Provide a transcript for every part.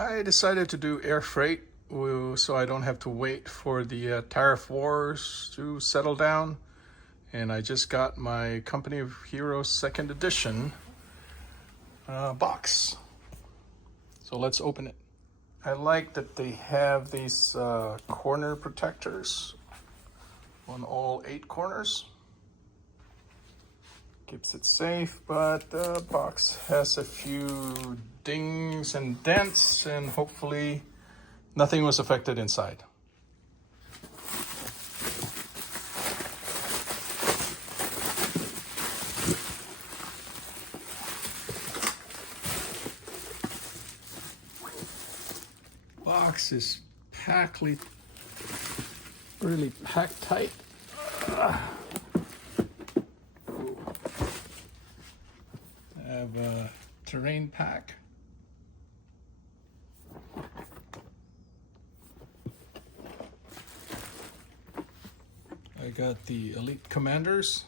I decided to do air freight so I don't have to wait for the tariff wars to settle down. And I just got my Company of Heroes second edition box. So let's open it. I like that they have these corner protectors on all 8 corners. Keeps it safe, but the box has a few dings and dents, and hopefully nothing was affected inside. Box is really packed tight. I have a terrain pack. I got the Elite Commanders.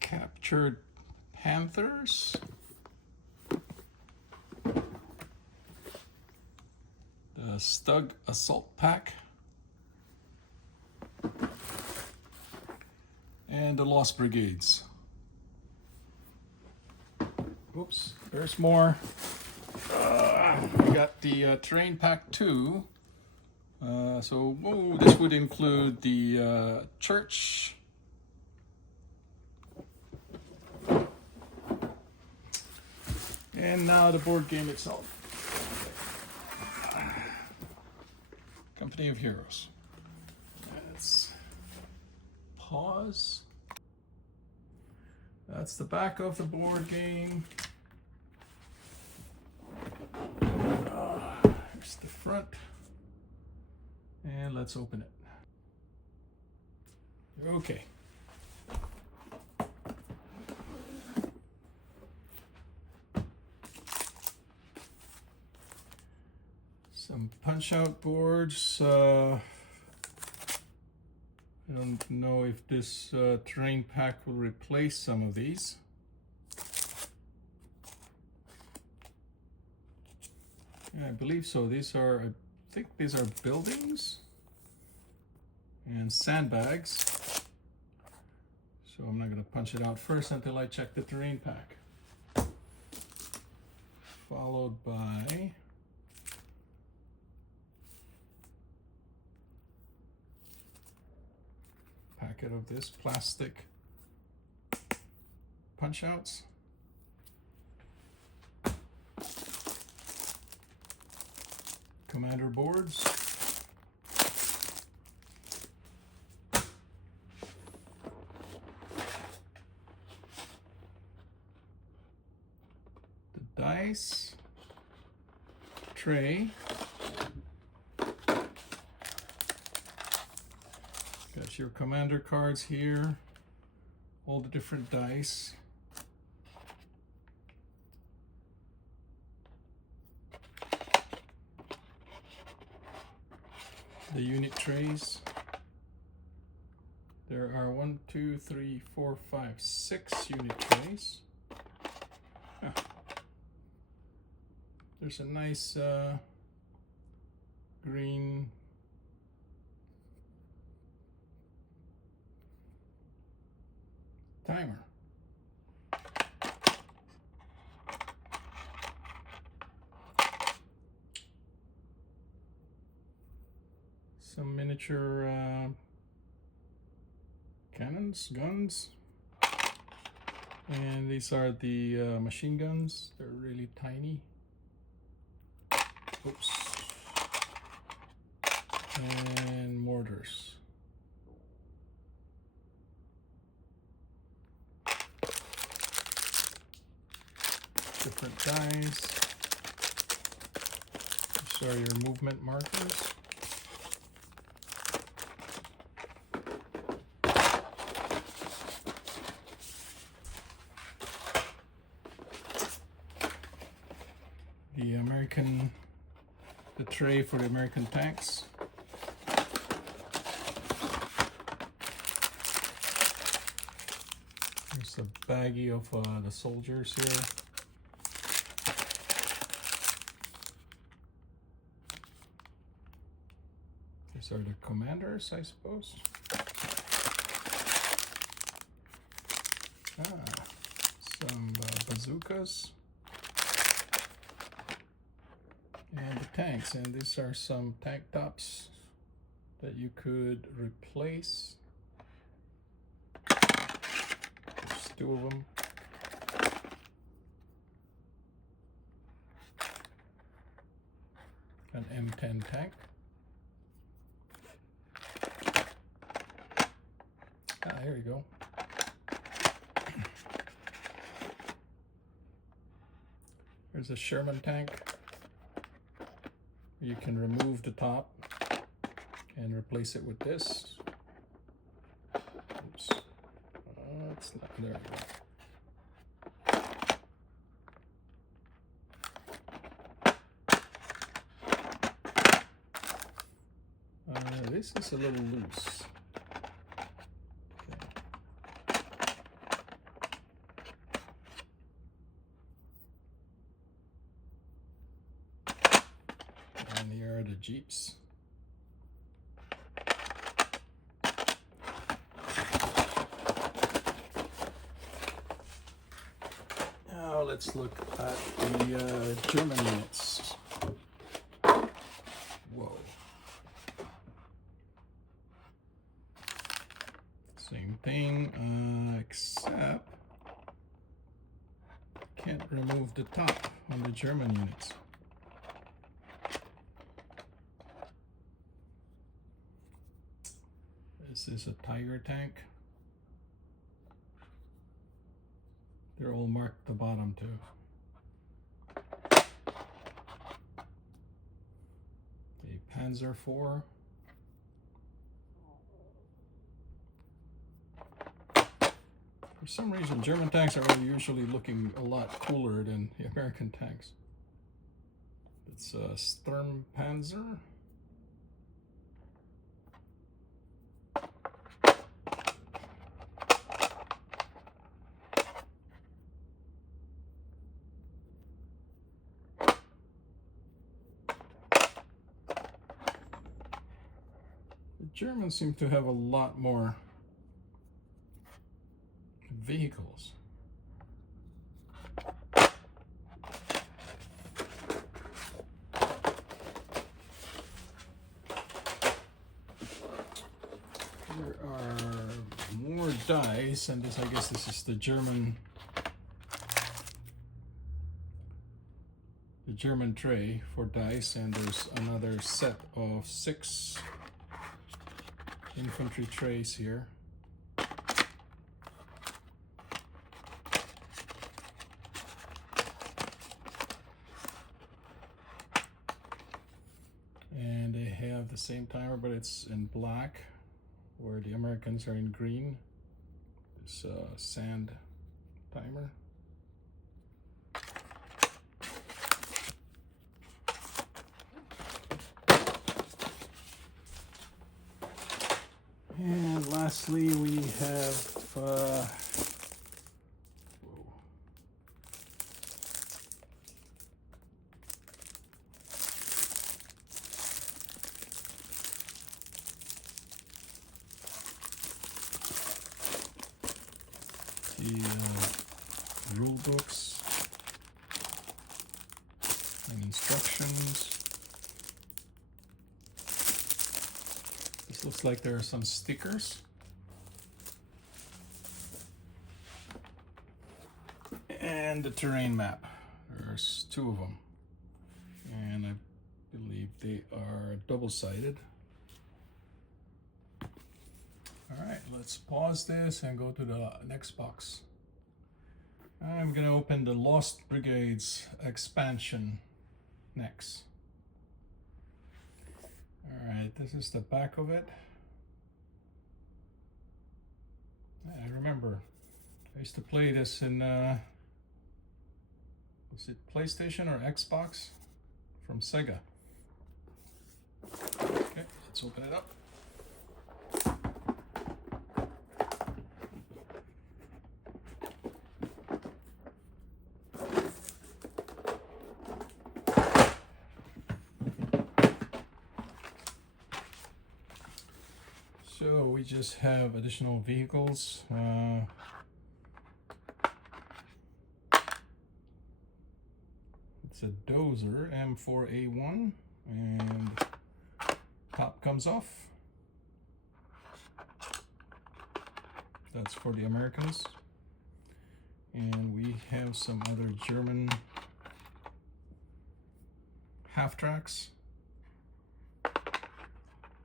Captured Panthers. The Stug Assault Pack. And the Lost Brigades. Oops, there's more. We got the Terrain Pack 2. This would include the church. And now the board game itself. Company of Heroes. Let's pause. That's the back of the board game. Here's the front. And let's open it. Okay. Some punch-out boards. I don't know if this terrain pack will replace some of these. Yeah, I believe so. These are, I think these are buildings and sandbags. So I'm not going to punch it out first until I check the terrain pack. Followed by packet of this plastic punch outs. Commander boards. The dice. Tray. Got your commander cards here, all the different dice. The unit trays. There are 1, 2, 3, 4, 5, 6 unit trays. Huh. There's a nice green timer. Some miniature cannons, guns. And these are the machine guns. They're really tiny. Oops. And mortars. Different dice. These are your movement markers. The tray for the American tanks. Here's a baggie of the soldiers here. These are the commanders, I suppose. Some bazookas. And the tanks, and these are some tank tops that you could replace. There's 2 of them. An M10 tank. Here you go. Here's a Sherman tank. You can remove the top and replace it with this. Oops. It's not, there we go. This is a little loose. And here are the Jeeps. Now let's look at the German units. Whoa. Same thing, except can't remove the top on the German units. This is a Tiger tank. They're all marked the bottom too. A Panzer IV. For some reason, German tanks are usually looking a lot cooler than the American tanks. It's a Sturmpanzer. The Germans seem to have a lot more vehicles. There are more dice, and this, I guess this is the German tray for dice, and there's another set of 6 infantry trays here. And they have the same timer, but it's in black, where the Americans are in green. It's a sand timer. And lastly, we have the rule books and instructions. This looks like there are some stickers. And the terrain map. There's 2 of them. And I believe they are double-sided. Alright, let's pause this and go to the next box. I'm going to open the Lost Brigades expansion next. Alright, this is the back of it. I remember I used to play this in was it PlayStation or Xbox? From Sega. Okay, let's open it up. just have additional vehicles. It's a dozer M4A1, and top comes off. That's for the Americans. And we have some other German half tracks. I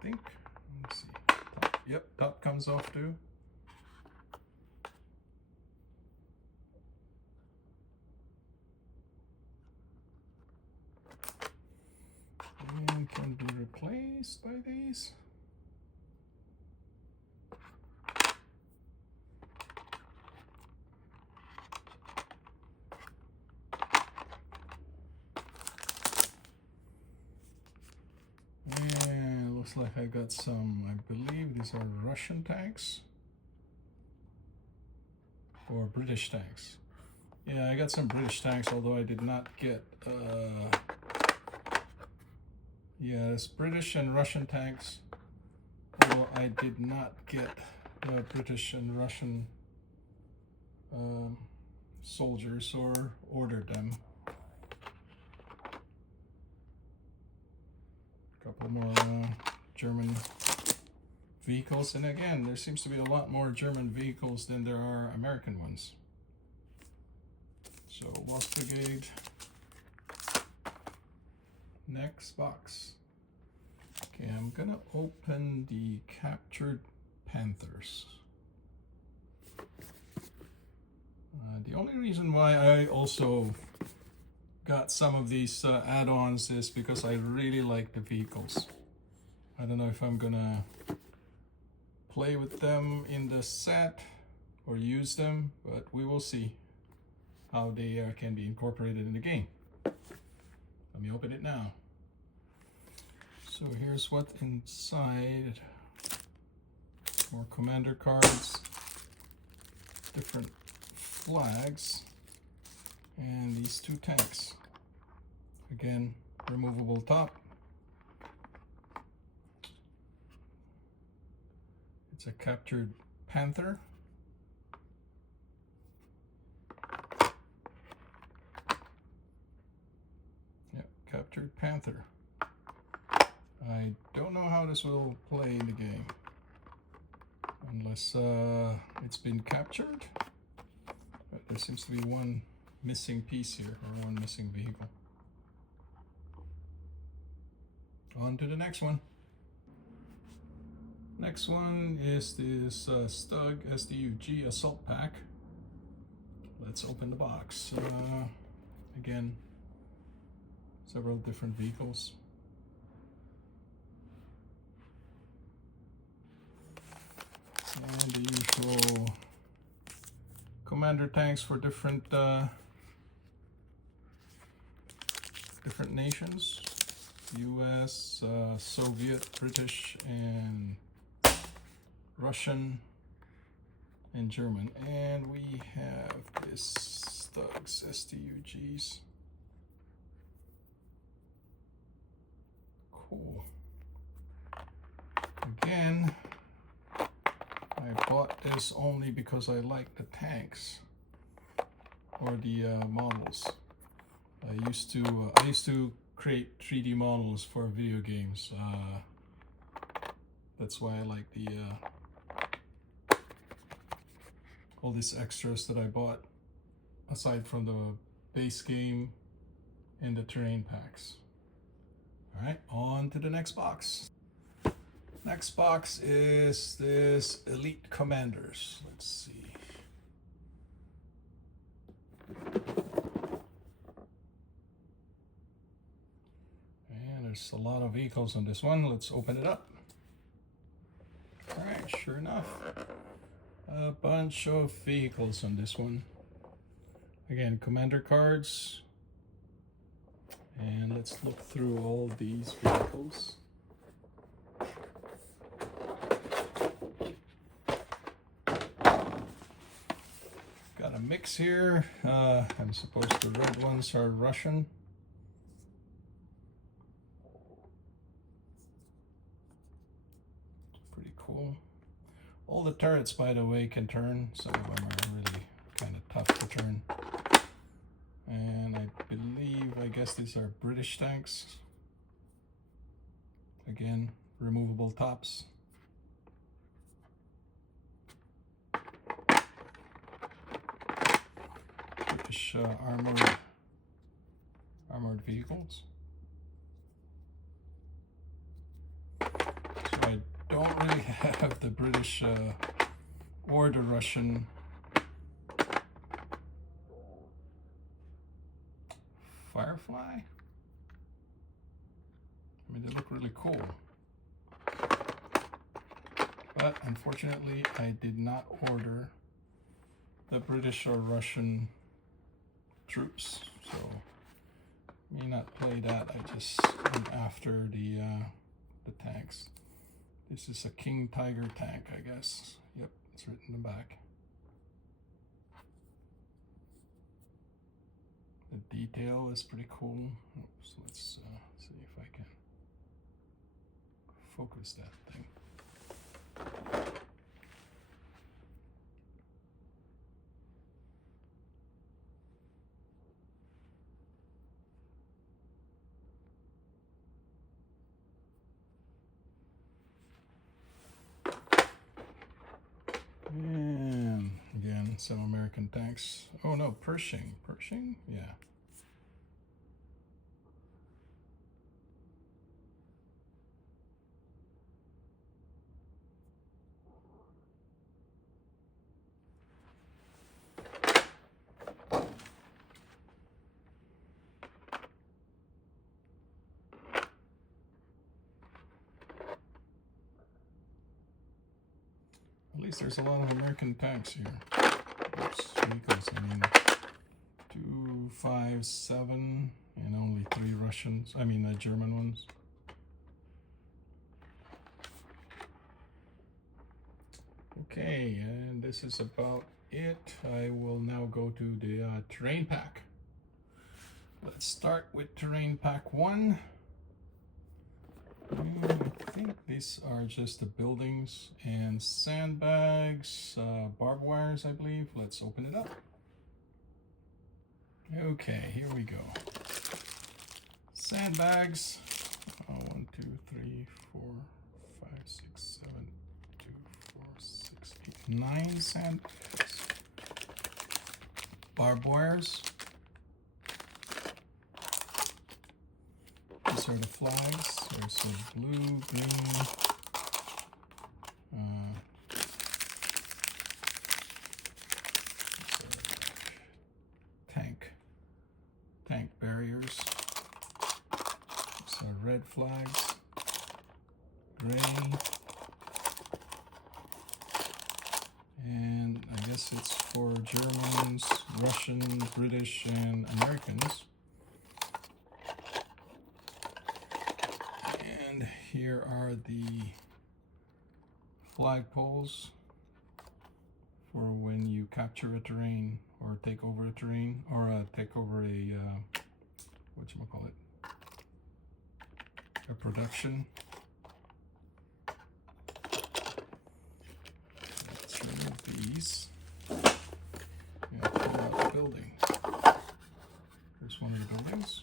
think. Let's see. Top. Yep, top comes off too. And can be replaced by these. And looks like I got some, I believe these are Russian tanks or British tanks. Yeah, I got some British tanks, although I did not get yeah, it's British and Russian tanks, although I did not get British and Russian soldiers or ordered them. A couple more German vehicles, and again, there seems to be a lot more German vehicles than there are American ones. So, Lost Brigade. Next box. Okay, I'm gonna open the Captured Panthers. The only reason why I also got some of these add-ons is because I really like the vehicles. I don't know if I'm gonna play with them in the set or use them, but we will see how they can be incorporated in the game. Let me open it now. So here's what's inside. More commander cards, different flags, and these two tanks. Again, removable top. It's a Captured Panther. Yep, Captured Panther. I don't know how this will play in the game, unless it's been captured. But there seems to be one missing piece here, or one missing vehicle. On to the next one. Next one is this Stug SDUG Assault Pack. Let's open the box. Again, several different vehicles. And the usual commander tanks for different different nations. US, Soviet, British, and Russian, and German. And we have this Stugs STUGs. Cool. Again, I bought this only because I like the tanks or the models. I used to create 3D models for video games. That's why I like the all these extras that I bought aside from the base game and the terrain packs. All right, on to the next box. Next box is this Elite Commanders. Let's see. And there's a lot of vehicles on this one. Let's open it up. All right, sure enough, a bunch of vehicles on this one. Again, commander cards. And let's look through all these vehicles. Got a mix here. I'm supposed the red ones are Russian. Pretty cool. All the turrets, by the way, can turn. Some of them are really kind of tough to turn. And I guess these are British tanks. Again, removable tops. British armored vehicles. So I don't really have the British or the Russian Firefly. I mean, they look really cool. But unfortunately, I did not order the British or Russian troops, so may not play that. I just am after the tanks. This is a King Tiger tank, I guess. Yep, it's written in the back. The detail is pretty cool. Oops, let's see if I can focus that thing. And again, some American tanks. Oh no, Pershing. Pershing? Yeah. At least there's a lot of American tanks here. Oops, vehicles, I mean, 2, 5, 7, and only 3 Russians. I mean, the German ones. Okay, and this is about it. I will now go to the terrain pack. Let's start with terrain pack 1. And I think these are just the buildings and sandbags, barbed wires, I believe. Let's open it up. Okay, here we go. Sandbags. 1, 2, 3, 4, 5, 6, 7, 2, 4, 6, 8, 9 sandbags. Barbed wires. These are the flags. There's a blue, green, tank barriers. So red flags, gray, and I guess it's for Germans, Russian, British, and Americans. And here are the flagpoles for when you capture a terrain or take over a terrain or take over a whatchamacallit, a production. Let's remove these. Yeah, pull out the building. Here's one of the buildings.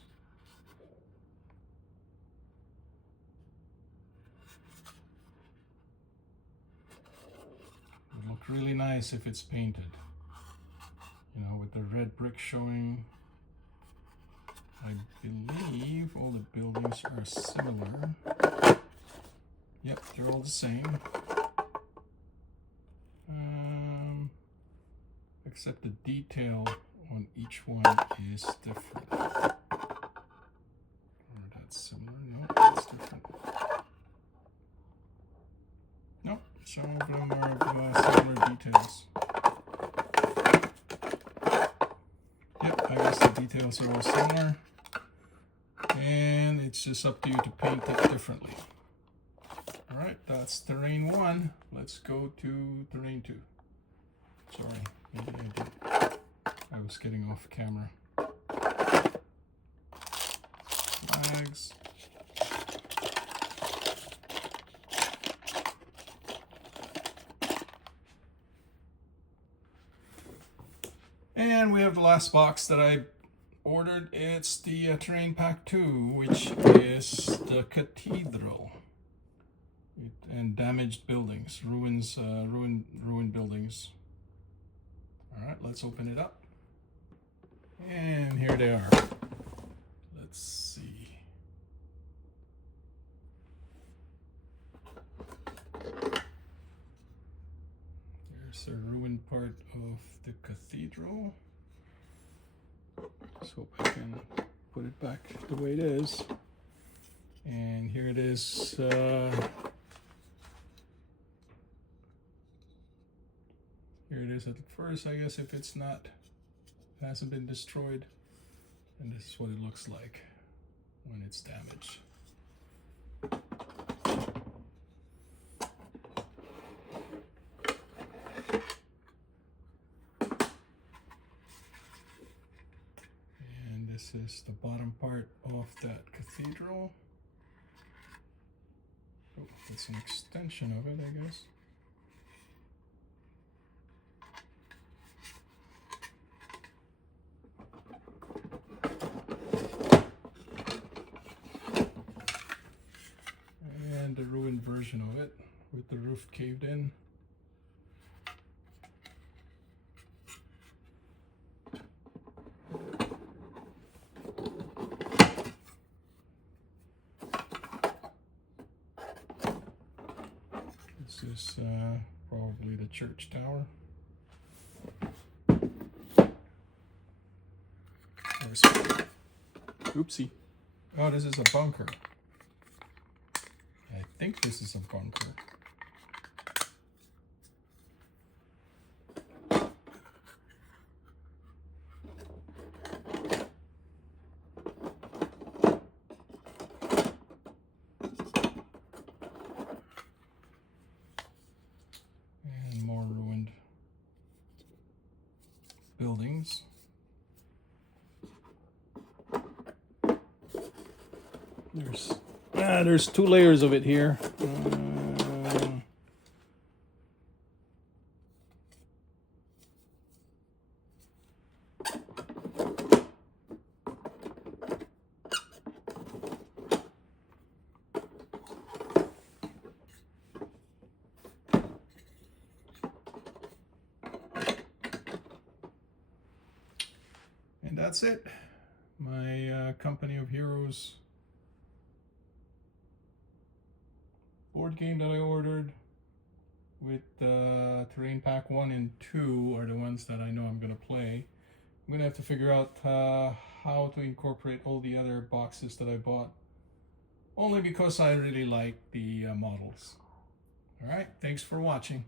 It'll look really nice if it's painted. You know, with the red brick showing. I believe all the buildings are similar. Yep, they're all the same. Except the detail on each one is different. Or that's similar. No, that's different. No, some of them are of similar details. Yep, I guess the details are all similar. And it's just up to you to paint it differently. Alright, that's terrain 1. Let's go to terrain 2. Sorry, maybe I did. I was getting off camera. Flags. And we have the last box that I ordered. It's the Terrain Pack 2, which is the Cathedral. And damaged buildings, ruined buildings. All right, let's open it up. And here they are. Let's see. There's a ruined part of the cathedral. Let's hope I can put it back the way it is. And here it is. Here it is at first, I guess, if it's not, it hasn't been destroyed. And this is what it looks like when it's damaged. And this is the bottom part of that cathedral. Oh, it's an extension of it, I guess. The ruined version of it with the roof caved in. This is probably the church tower. Oopsie. Oh, this is a bunker. I think this is a bunker. And more ruined buildings. There's two layers of it here. And that's it. My Company of Heroes board game that I ordered with Terrain Pack 1 and 2 are the ones that I know I'm going to play. I'm going to have to figure out how to incorporate all the other boxes that I bought, only because I really like the models. Alright, thanks for watching.